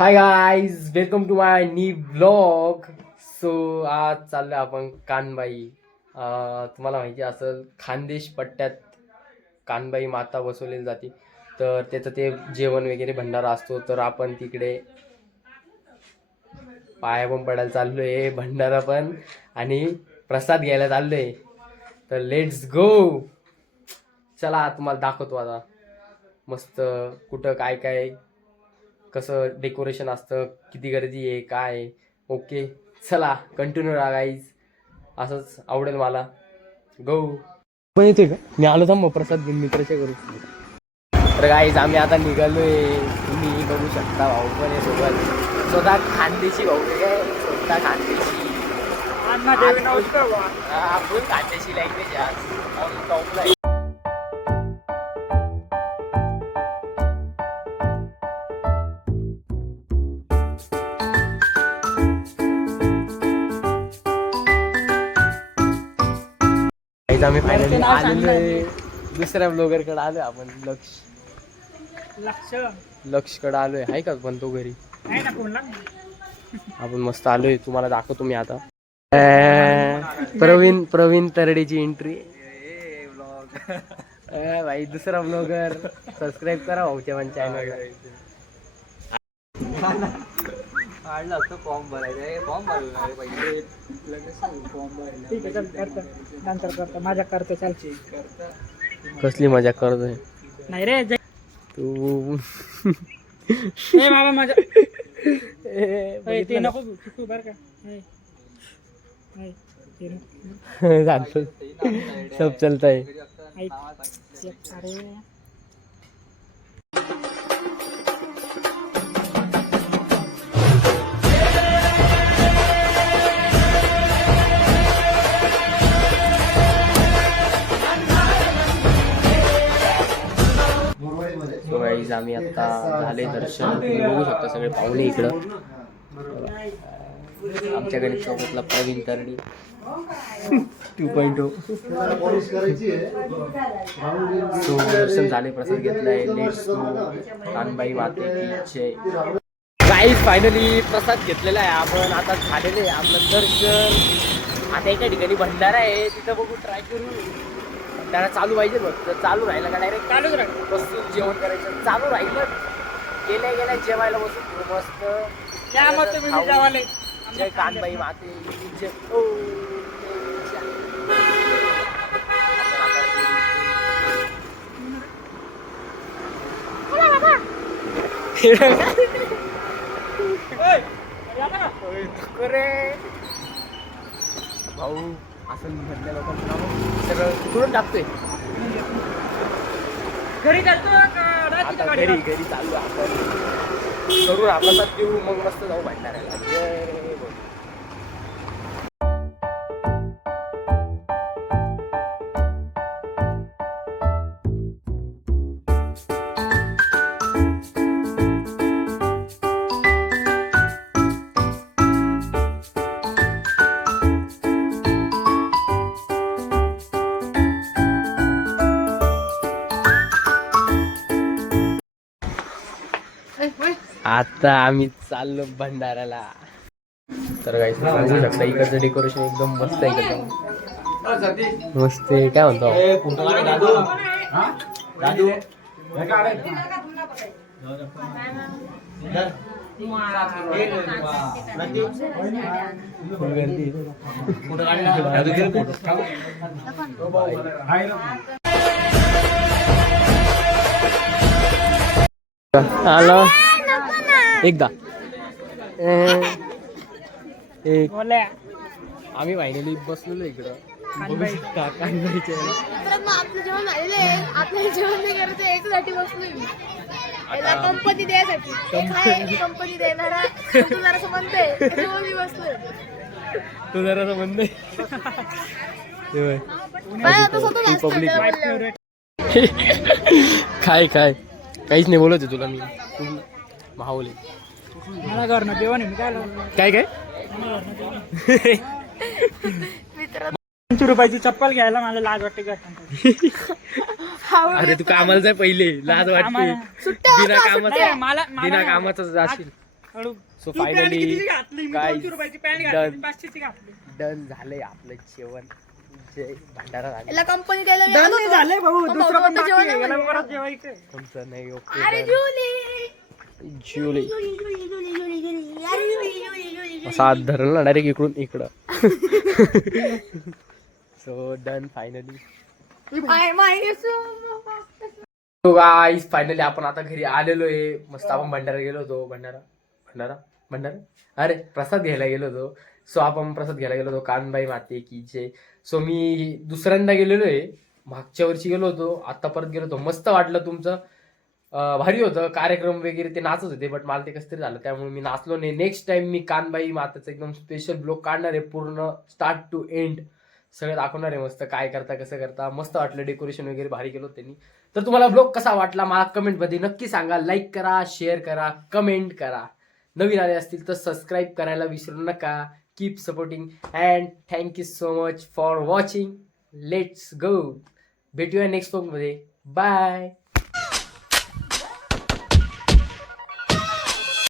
High guys, welcome to my new blog. So आज चाललो आपण कानबाई. तुम्हाला माहिती असेल खानदेश पट्ट्यात कानबाई माता बसवलेली जाते, तर त्याचं ते जेवण वगैरे भंडारा असतो. तर आपण तिकडे पाया पण पडायला चाललो आहे, भंडारा पण आणि प्रसाद घ्यायला चाललो आहे. तर लेट्स गो. चला तुम्हाला दाखवतो आता मस्त कुठं काय काय कसं डेकोरेशन असतं, किती गर्दी आहे काय आहे. ओके चला कंटिन्यू राहा गाईज, असंच आवडेल मला. गो पण येते का मी आलो थांब प्रसाद घेऊन मित्राच्या करू. तर गाईज आम्ही आता निघालोय, तुम्ही बघू शकता. भाऊ पण आहे सोबत, स्वतः खानदेशी भाऊ आहे, स्वतः खानदेशी. फुल खानदेशी लँग्वेज आज टॉपला आहे. आम्ही फायनली आलेलो आहे दुसऱ्या ब्लॉगरकडे आलोय आपण. लक्षकडे आलोय, आहे का पण तो घरी. आपण मस्त आलोय, तुम्हाला दाखवतो मी आता. प्रवीण तरडेची एंट्री. भाई दुसरा ब्लॉगर, सबस्क्राईब करा भाऊच्या पण चॅनल. फॉर्म भरायचा, फॉर्म भरणार पहिले नंतर करतो माझ्या करतो चालची. कसली मजा करतोय नाही रे तू. बाबा माझ्या ते नको तू बर का. जानतो सब चलता है. अरे आम्ही आता झाले दर्शन, तुम्ही बघू शकता सगळे पाहुणे इकडं. आमच्या गणित चौकातला प्रवीण तरडी 2.0. सो दर्शन झाले, प्रसाद घेतलाय. लेट्स गो कानबाई माते. गाईज फायनली प्रसाद घेतलेला आहे आपण, आता झालेले आहे आपलं दर्शन. आता एका ठिकाणी भंडारा आहे, तिथं बघू, ट्राय करू. त्याला चालू पाहिजे बघ, तर चालू राहिलं का डायरेक्ट चालूच राहील. बसून जेवण करायचं, चालू राहिलं गेल्या गेल्या जेवायला बसून मस्त. जय कानबाई माते जय. भाऊ असं म्हटलं लोकांना सगळं करून टाकतोय. घरी जातो आता घरी चालू आपण करून आपला देऊ, मग मस्त जाऊ भंडाऱ्याला. जय बोल. आता आम्ही चाललो भंडाऱ्याला. तर काही बघू शकता इकडचं डेकोरेशन एकदम मस्त आहे, एकदम मस्त आहे. काय म्हणतो हॅलो एकदा एक आम्ही फायनली बसलेलो इकडं. आपलं जेवण झालेलं आहे, आपल्याला जेवण नाही करायचं, याच्यासाठी बसलोय मी. याला कंपनी द्यायसाठी कंपनी देणारा तू जरासं म्हणते त्याच्यामुळे मी बसलोय. तू जरा म्हणते काय आता स्वतः पब्लिक काय काय काहीच नाही बोलत आहे तुला मी. माहोले मला घरनं जेवण आहे, काय काय मित्र 500 रुपयाची चप्पल घ्यायला मला लाज वाटते का. अरे तू कामाला जाय पहिले, लाज वाटते. सुट्ट्या बिना होत्या, कामाचं नाही, मला बिना कामाचं जाशील. हळू. सो तू पॅन्ट फायनली कितीची घातली? मी guys, 200 रुपयाची पॅन्ट done. घातली 500 ची घातली. डन झालंय आपलं जेवण. जे भंडारा झालं याला कंपनी द्यायला मी Done आलो नाही होतो. झालंय भाऊ मग दुसरं भाऊ पण आता बाकी जेवण आहे. याला नाही परत जेवायचं. तुमचं नाही अरे ओके. जुली जुली जुली जुली जुली जुली जुली अरे जुली जुली जुली असा हात धरला ना डायरेक्ट इकडून इकडं. So done finally. So guys finally आपण आता घरी आलेलो आहे. मस्त आपण भंडारा गेलो होतो. भंडारा अरे प्रसाद घ्यायला गेलो होतो. सो आपण प्रसाद घ्यायला गेलो होतो कानबाई माते की जे. सो मी दुसऱ्यांदा गेलेलो आहे. मागच्या वर्षी गेलो होतो, आता परत गेलो होतो. मस्त वाटलं तुमचं. भारी होतं कार्यक्रम वगैरे, ते नाचत होते बट मला ते कसं तरी झालं त्यामुळे मी नाचलो नाही. नेक्स्ट टाइम मी कानबाई माताचं एकदम स्पेशल ब्लॉग काढणार आहे, पूर्ण स्टार्ट टू एंड सगळं दाखवणार आहे. मस्त काय करता कसं करता. मस्त वाटलं, डेकोरेशन वगैरे भारी केलं त्यांनी. तर तुम्हाला ब्लॉग कसा वाटला मला कमेंटमध्ये नक्की सांगा. लाईक करा, शेअर करा, कमेंट करा. नवीन आले असतील तर सबस्क्राईब करायला विसरू नका. Keep supporting and thank you so much for watching. Let's go. भेटूया नेक्स्ट ब्लॉगमध्ये. बाय.